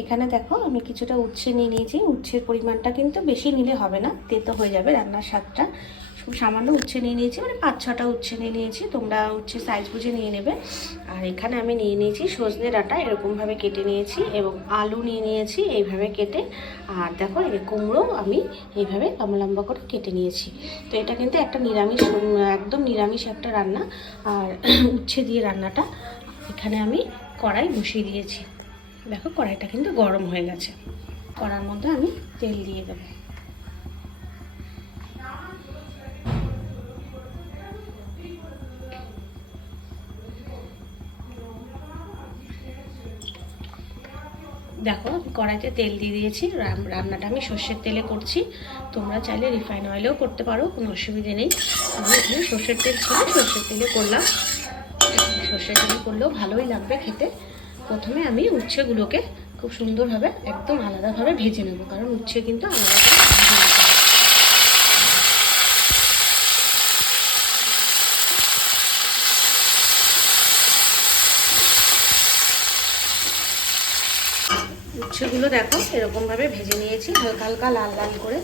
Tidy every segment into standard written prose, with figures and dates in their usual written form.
এখানে দেখো আমি কিছুটা উচ্ছে নিয়ে নিয়েছি। উচ্ছের পরিমাণটা কিন্তু বেশি নিলে হবে না, তেতো হয়ে যাবে রান্নার স্বাদটা। খুব সামান্য উচ্ছে নিয়ে নিয়েছি, মানে 5-6টা উচ্ছে নিয়ে নিয়েছি, তোমরা উচ্ছে সাইজ বুঝে নিয়ে নেবে। আর এখানে আমি নিয়ে নিয়েছি সজনে ডাঁটা, এরকমভাবে কেটে নিয়েছি, এবং আলু নিয়ে নিয়েছি এইভাবে কেটে। আর দেখো এই কুমড়ো আমি এইভাবে লম্বা লম্বা করে কেটে নিয়েছি। তো এটা কিন্তু একটা নিরামিষ, একদম নিরামিষ একটা রান্না। আর উচ্ছে দিয়ে রান্নাটা। এখানে আমি কড়াই বসিয়ে দিয়েছি। দেখো কড়াইটা কিন্তু গরম হয়ে গেছে। কড়ার মধ্যে আমি তেল দিয়ে দেবো। দেখো কড়াইতে তেল দিয়ে দিয়েছি। রান্নাটা আমি সর্ষের তেলে করছি, তোমরা চাইলে রিফাইন অয়েলেও করতে পারো, কোনো অসুবিধে নেই। আমি এখানে সর্ষের তেল ছিল, সর্ষের তেলে করলাম। সর্ষের তেলে করলেও ভালোই লাগবে খেতে। প্রথমে আমি উচ্ছেগুলোকে খুব সুন্দরভাবে একদম আলাদাভাবে ভেজে নেব, কারণ উচ্ছে কিন্তু আলাদা করে ভেজে নিতে হবে। উচ্ছেগুলো দেখো এরকমভাবে ভেজে নিয়েছি, হালকা হালকা লাল লাল করে,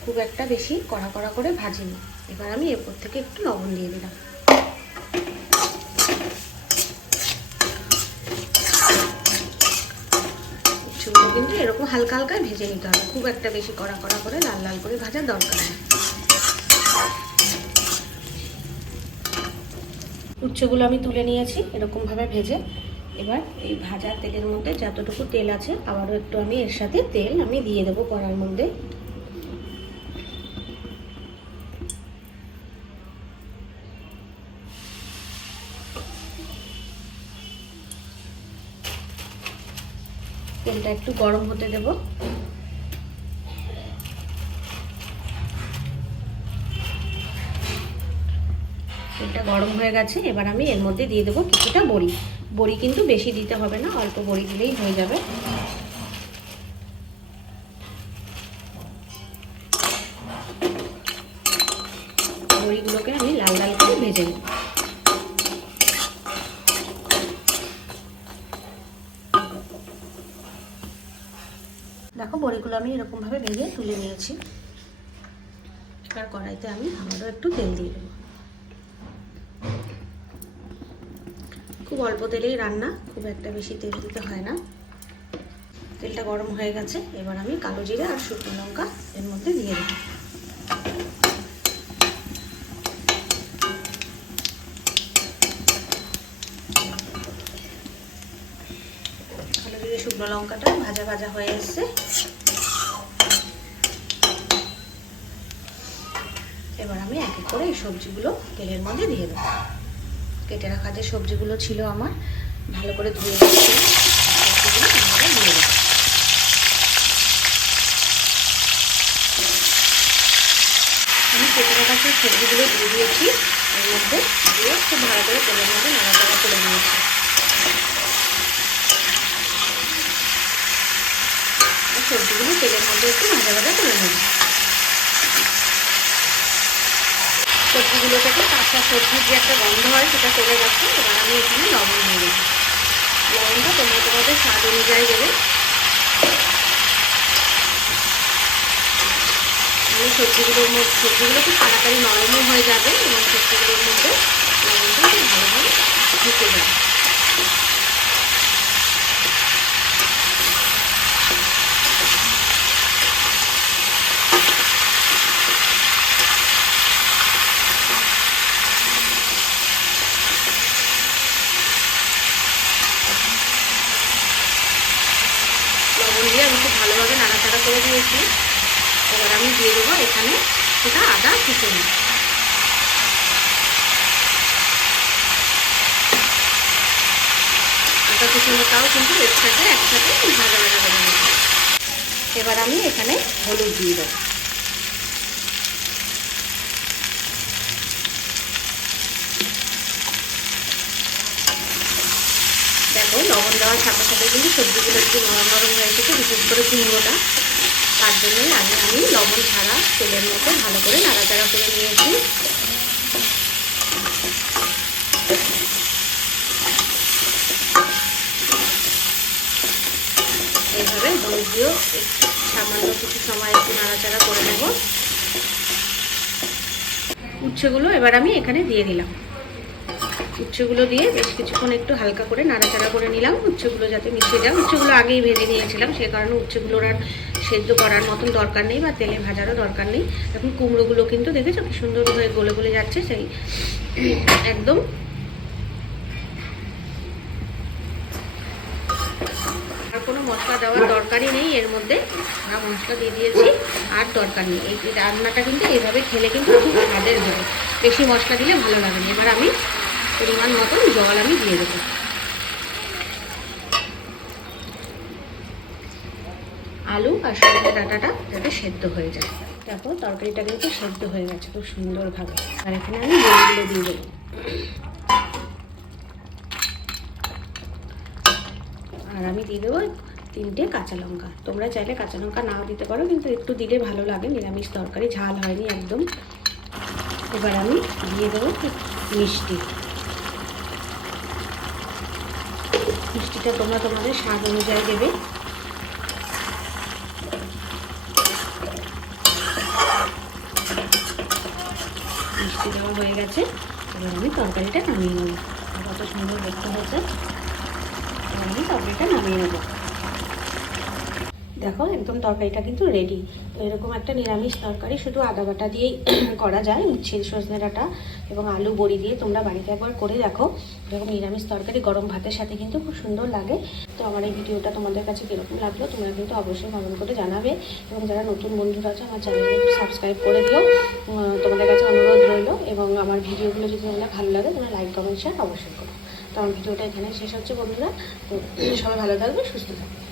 খুব একটা বেশি কড়া কড়া করে ভাজিনি। এবার আমি এরপর থেকে একটু লবণ দিয়ে দিলাম। উচ্ছেগুলো কিন্তু এরকম হালকা হালকা ভেজে নিতে হবে, খুব একটা বেশি কড়া কড়া করে লাল লাল করে ভাজার দরকার নেই। উচ্ছেগুলো আমি তুলে নিয়েছি এরকমভাবে ভেজে। এবার এই ভাজা তেলের মধ্যে যতটুকু তেল আছে আবারও একটু আমি এর সাথে তেল আমি দিয়ে দেবো কড়ার মধ্যে। তেলটা একটু গরম হতে দেব। তেলটা গরম হয়ে গেছে, এবার আমি এর মধ্যে দিয়ে দেবো কিছুটা বড়ি। বড়ি কিন্তু বেশি দিতে হবে না, অল্প বড়ি দিলেই হয়ে যাবে। বড়িগুলোকে আমি লাল লাল করে ভেজে নেব। দেখো বড়িগুলো আমি এরকমভাবে ভেজে তুলে নিয়েছি। এবার কড়াইতে আমি আবারও একটু তেল দিয়ে দেবো। খুব অল্প তেলেই রান্না, খুব একটা বেশি তেল দিতে হয় না। তেলটা গরম হয়ে গেছে, এবার আমি কালো জিরে আর শুকনো লঙ্কা এর মধ্যে দিয়ে দেবো। কালো জিরে শুকনো লঙ্কাটা ভাজা ভাজা হয়ে এসছে। এবার আমি এক এক করে এই সবজিগুলো তেলের মধ্যে দিয়ে দেবো। কেটে রাখা যে সবজিগুলো ছিল আমার, ভালো করে ধুয়ে রেখেছিলাম, সবজিগুলো দিয়ে দেবো। আমি কেটে রাখা সেই সবজিগুলো দিয়ে দিয়েছি এর মধ্যে, দিয়ে খুব ভালো করে তেলের মধ্যে নাড়াচাড়া করে নিয়েছি। সবজিগুলো তেলের মধ্যে একটু ভাজা ভাজা করে নেব। সবজিগুলো থেকে কাঁচা সবজির যে একটা গন্ধ হয় সেটা চলে গেছে। এবার আমি এখানে লবণ দিয়ে দেবো। লবণটা তোমাদের স্বাদ অনুযায়ী দেবে। তাহলে সবজিগুলো খুব তাড়াতাড়ি নরমও হয়ে যাবে, এবং সবজিগুলোর মধ্যে লবণটা খুব ভালোভাবে ঢুকে যাবে। লবণ দিয়ে আমি খুব ভালোভাবে নাড়াচাড়া করে দিয়েছি। এবার আমি দিয়ে দেবো এখানে সেটা আদা কুচুনি। আদা কুচুনিটাও কিন্তু এর সাথে একসাথে ভাজা ভাজা করে নেব। এবার আমি এখানে হলুদ দিয়ে দেবো। দেখো লবণ দেওয়ার সাথে সাথে কিন্তু সবজিগুলো একটু নরম নরম হয়ে এসেছে, বিশেষ করে কুমড়োটা। তার জন্যই আমি লবণ ছাড়া তেলের মতো ভালো করে নাড়াচাড়া করে নিয়েছি। হলুদ দিয়েও সামান্য কিছু সময় একটু নাড়াচাড়া করে নেব। উচ্ছেগুলো এবার আমি এখানে দিয়ে দিলাম। উচ্ছেগুলো দিয়ে বেশ কিছুক্ষণ একটু হালকা করে নাড়াচাড়া করে নিলাম, উচ্ছেগুলো যাতে মিশে যায়। উচ্ছেগুলো আগেই ভেজে নিয়েছিলাম, সে কারণে উচ্ছেগুলোর আর সেদ্ধ করার মতন দরকার নেই বা তেলে ভাজারও দরকার নেই। এখন কুমড়োগুলো কিন্তু দেখেছো কি সুন্দর হয়ে গলে গলে যাচ্ছে, সেই একদম আর কোনো মশলা দেওয়ার দরকারই নেই এর মধ্যে। আমরা মশলা দিয়ে দিয়েছি, আর দরকার নেই। এই রান্নাটা কিন্তু এইভাবে খেলে কিন্তু খুব স্বাদের হবে, বেশি মশলা দিলে ভালো লাগে না। এবার আমি পরিমাণ মতন জল আমি দিয়ে দেবো। আলু আর সজনে ডাঁটাটা যাতে সেদ্ধ হয়ে যায়। দেখো তরকারিটা কিন্তু সেদ্ধ হয়ে গেছে খুব সুন্দরভাবে। আর এখানে আমি বড়িগুলো দিয়ে দেবো। আর আমি দিয়ে দেবো 3টে কাঁচা লঙ্কা। তোমরা চাইলে কাঁচা লঙ্কা নাও দিতে পারো, কিন্তু একটু দিলে ভালো লাগে, নিরামিষ তরকারি ঝাল হয়নি একদম। এবার আমি দিয়ে দেবো মিষ্টি। মিষ্টিটা তোমরা তোমাদের স্বাদ অনুযায়ী দেবে। মিষ্টি দেওয়া হয়ে গেছে, এবার আমি তরকারিটা নামিয়ে নেব। কত সুন্দর দেখতে হয়েছে। এবার আমি তরকারিটা নামিয়ে নেব। দেখো একদম তরকারিটা কিন্তু রেডি। তো এরকম একটা নিরামিষ তরকারি শুধু আদা বাটা দিয়েই করা যায়, উচ্ছে সজনে ডাঁটা এবং আলু বড়ি দিয়ে। তোমরা বাড়িতে একবার করে দেখো, এরকম নিরামিষ তরকারি গরম ভাতের সাথে কিন্তু খুব সুন্দর লাগে। তো আমার এই ভিডিওটা তোমাদের কাছে কীরকম লাগলো তোমরা কিন্তু অবশ্যই কমেন্ট করে জানাবে। এবং যারা নতুন বন্ধুরা আছে আমার চ্যানেলকে একটু সাবস্ক্রাইব করে দিও, তোমাদের কাছে অনুরোধ রইল। এবং আমার ভিডিওগুলো যদি তোমাদের ভালো লাগে তোমরা লাইক কমেন্ট শেয়ার অবশ্যই করো। তো আমার ভিডিওটা এখানে শেষ হচ্ছে বন্ধুরা। তো সবাই ভালো থাকবে, সুস্থ থাকবে।